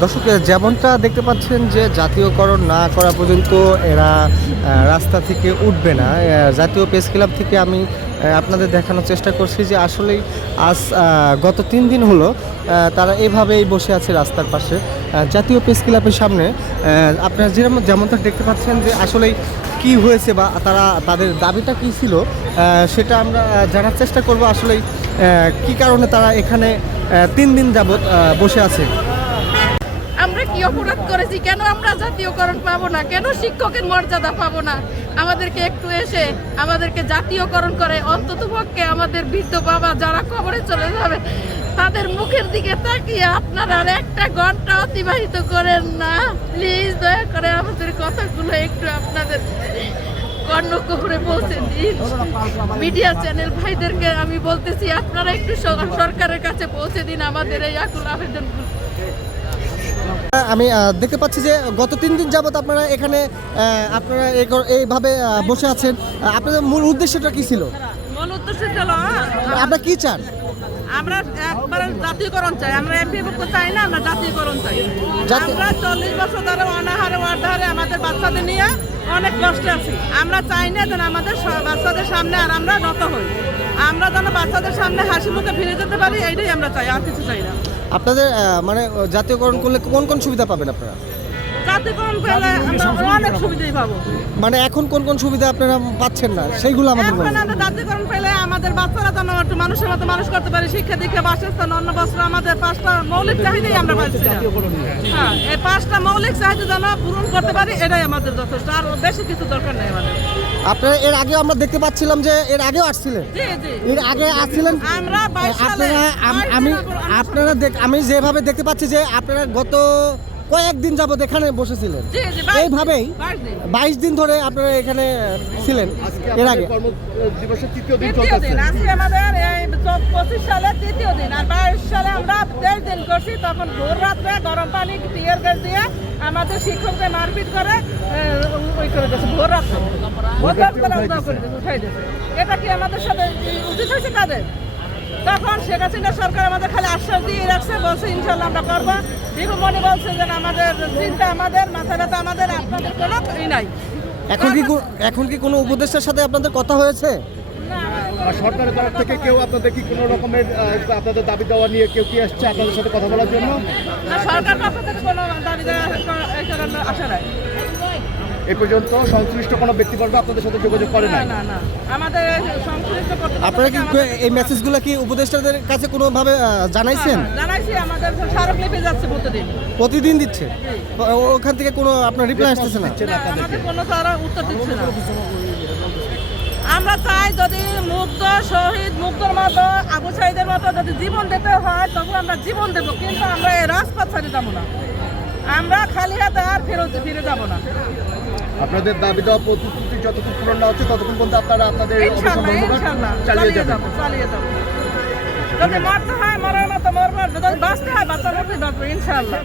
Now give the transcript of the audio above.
দর্শক যেমনটা দেখতে পাচ্ছেন যে জাতীয়করণ না করা পর্যন্ত এরা রাস্তা থেকে উঠবে না। জাতীয় প্রেস ক্লাব থেকে আমি আপনাদের দেখানোর চেষ্টা করছি যে আসলেই আজ গত তিন দিন হলো তারা এভাবেই বসে আছে রাস্তার পাশে। জাতীয় প্রেস ক্লাবের সামনে আপনারা যেরকম যেমনটা দেখতে পাচ্ছেন যে আসলেই কি হয়েছে বা তারা, তাদের দাবিটা কি ছিল সেটা আমরা জানার চেষ্টা করব আসলেই কি কারণে তারা এখানে তিন দিন যাবৎ বসে আছে। কি অপরাধ করেছি? কেন আমরা জাতীয়করণ পাবো না? কেন শিক্ষকের মর্যাদা পাবো না? আমাদেরকে একটু এসে আমাদেরকে জাতীয়করণ করে অন্তত পক্ষে আমাদের বৃদ্ধ বাবা যারা কবরে চলে যাবে, তাদের মুখের দিকে তাকিয়ে আপনারা আর একটা ঘণ্টা অতিবাহিত করেন না। প্লিজ দয়া করে আমাদের কথাগুলো একটু আপনাদের কর্ণকুহরে পৌঁছে দিন। মিডিয়া চ্যানেল ভাইদেরকে আমি বলতেছি, আপনারা একটু সরকারের কাছে পৌঁছে দিন আমাদের এই আকুল আবেদনগুলো। আমি দেখতে পাচ্ছি যে গত তিন দিন যাবত আপনারা এখানে আপনারা এই এইভাবে বসে আছেন। আপনাদের মূল উদ্দেশ্যটা কি ছিল? মূল উদ্দেশ্য ছিল আপনারা কি চান? আমরা একবারে জাতীয়করণ চাই। আমরা চাই না আমরা জাতীয়করণ চাই। আমরা চল্লিশ বছর ধরে অনাহারে আমাদের বাচ্চাদের নিয়ে অনেক কষ্টে আছি। আমরা চাই না যেন আমাদের বাচ্চাদের সামনে আর আমরা নত হই। আমরা যেন বাচ্চাদের সামনে হাসি মুখে ফিরে যেতে পারি এইটাই আমরা চাই আর কিছু চাই না। আপনাদের মানে জাতীয়করণ করলে কোন কোন সুবিধা পাবেন আপনারা? মানে এখন কোন কোন সুবিধা আপনারা পাচ্ছেন না? সেইগুলো আমাদের এখন আমরা জাতীয়করণ পেলে আমাদের বাচ্চারা যেন একটু মানুষের মতো মানুষ করতে পারি শিক্ষা দীক্ষা বাসস্থান অন্য বস্ত্র আমাদের পাঁচটা মৌলিক চাহিদাই আমরা পাচ্ছি। হ্যাঁ এই পাঁচটা মৌলিক চাহিদা যেন পূরণ করতে পারি এটাই আমাদের যথেষ্ট। আর বেশি কিছু দরকার নেই আমাদের। আপনারা এর আগে আমরা দেখতে পাচ্ছিলাম যে এর আগেও আসছিলেন। জি জি। এর আগে আসছিলেন? আপনারা আমি আপনারা আমি যেভাবে দেখতে পাচ্ছি যে আপনারা গত কয়েকদিন যাবত এখানে বসেছিলেন। এইভাবেই বাইশ দিন। ধরে আপনারা এখানে ছিলেন এর আগে। পঁচিশ সালে তৃতীয় দিন আর বাইশ সালে আমরা দেড় দিন করছি তখন ভোর রাত্রে গরম পানি টিয়ার গ্যাস দিয়ে আমাদের শিক্ষকদের মারপিট করে ওই করে দিয়েছে ভোর রাত্রে। ভোর রাত্রে করে উঠাই দিয়েছে। এটা কি আমাদের সাথে উচিত হয়েছে তাদের? তখন শেখ হাসিনা সরকার আমাদের খালি আশ্বাস দিয়ে রাখছে বলছে ইনশাল্লাহ আমরা করব। দীপু মনে বলছে যে আমাদের চিন্তা আমাদের মাথা ব্যথা আমাদের আপনাদের কোনো ই নাই। এখন কি এখন কি কোনো উপদেষ্টার সাথে আপনাদের কথা হয়েছে? সরকারের তরফ থেকে কেউ আপনাদের কি কোনো রকমের আপনাদের দাবি দেওয়া নিয়ে কেউ কি আসছে আপনাদের সাথে কথা বলার জন্য? সরকার পক্ষ থেকে কোনো দাবি দেওয়া আশা নাই। এ পর্যন্ত সংশ্লিষ্ট কোনো ব্যক্তিবর্গ আপনাদের সাথে যোগাযোগ করে না না আমাদের সংশ্লিষ্ট আপনারা কি এই মেসেজগুলো কি উপদেষ্টাদের কাছে কোনোভাবে জানাইছেন? জানাইছি আমাদের স্মারকলিপি যাচ্ছে প্রতিদিন। প্রতিদিন দিচ্ছে? ওখান থেকে কোনো আপনার রিপ্লাই আসতেছে না? আমাদের কোনো তারা উত্তর দিচ্ছে না। আমরা চাই যদি মুগ্ধ শহীদ মুগ্ধর মতো আবু সাইদের মতো যদি জীবন দিতে হয় তখন আমরা জীবন দেব কিন্তু আমরা এই রাজপথ ছাড়ি যাব না। আমরা খালি হাতে আর ফেরত ফিরে যাব না। আপনাদের দাবি দেওয়া প্রতিশ্রুতি যতক্ষণ পূরণ না হচ্ছে ততক্ষণ পর্যন্ত আপনারা আপনাদের চালিয়ে যাবেন। চালিয়ে যদি মরতে হয় মরার মতো মরবার যদি বাঁচতে হয় বাঁচার বাঁচবো ইনশাল্লাহ।